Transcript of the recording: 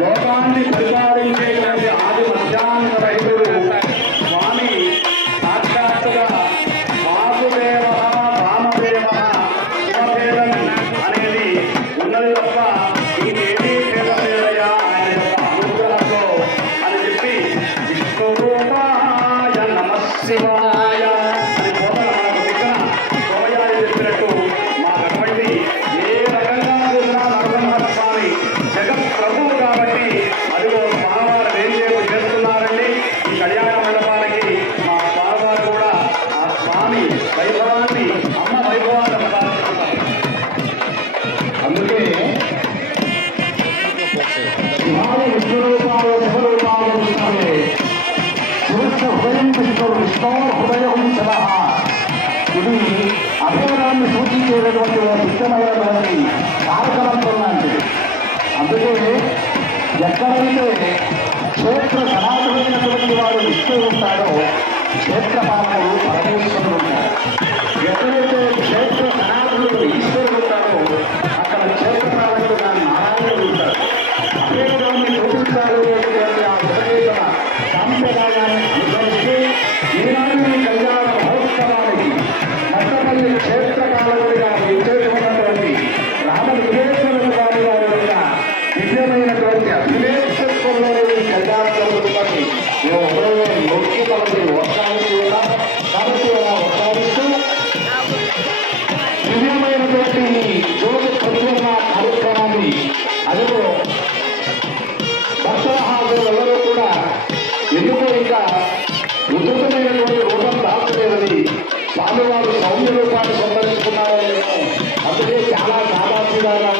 లోకాన్ని పరిపాలించేటువంటి ఆది మధ్యాహ్న రైతుడు స్వామి సాక్షాత్తుగా వాసుదేవ రామదేవ శివభేదం అనేది ఉన్నది తప్ప ఇంకేమీ భేదం లేదయ్యా ఆయన యొక్క అనుగ్రహంలో అని చెప్పి విష్ణురూపాయ నమః శివాయ అని పోతన మనకు దిక్కున సోమయాజి చెప్పినట్టు మా అటువంటి ఏ రకంగా చూసినా నరసింహ స్వామి జగత్ ప్రభువు కాబట్టి అదిగో స్వామివారు వేంచేపు చేస్తున్నారండి. ఈ కళ్యాణ మండపానికి మా స్వామివారు కూడా ఆ స్వామి వైభవాన్ని అమ్మ వైభవాన్ని ప్రసాదిస్తున్నారు. అందుకే శివాయ విష్ణురూపాలు శివరూపాలు చూస్తామే శివస్య హృదయం విష్ణుడు విష్ణు హృదయం శివ. ఇది అభేదాన్ని సూచించేటటువంటి ఒక సిద్ధమైనటువంటి తారకమంత్రం లాంటిది. అందుకే ఎక్కడైతే క్షేత్ర సనాతనమైనటువంటి వాడు విష్ణువు ఉంటాడో క్షేత్రపాలకుడు పరమేశ్వరుడు ఉంటాడు. ఎక్కడైతే క్షేత్ర సనాతనుడు ఈశ్వరుడు ఉంటాడో అక్కడ క్షేత్రపాలకుడు దాని నారాయణుడు ఉంటాడు. అభేదాన్ని సూచించాలి అనేటువంటి ఆ విధమైన సాంప్రదాయాన్ని అనుసరిస్తూ ఈనాడు ఈ కళ్యాణ మహోత్సవానికి మట్టపల్లి క్షేత్రపాలకుడిగా విజయమైనటువంటి రామ విజయేశ్వర స్వామి వారి యొక్క దివ్యమైనటువంటి అభివేశత్వంలోని కళ్యాణ జరుగుతుందని మేము ఉదయం నొక్కి మనకి వర్షానికి కూడా కాబట్టి అలా వర్షాలిస్తూ దివ్యమైనటువంటి జ్యోతి ప్రచురణ కార్యక్రమాన్ని అదిగో భక్తహాజులందరూ కూడా ఎందుకో ఇంకా ఉద్ధృతమైనటువంటి రూపం రావట్లేదని స్వామివారు సౌమ్య రూపాన్ని సందర్శిస్తున్నారో అందుకే చాలా సాదాసీదాగా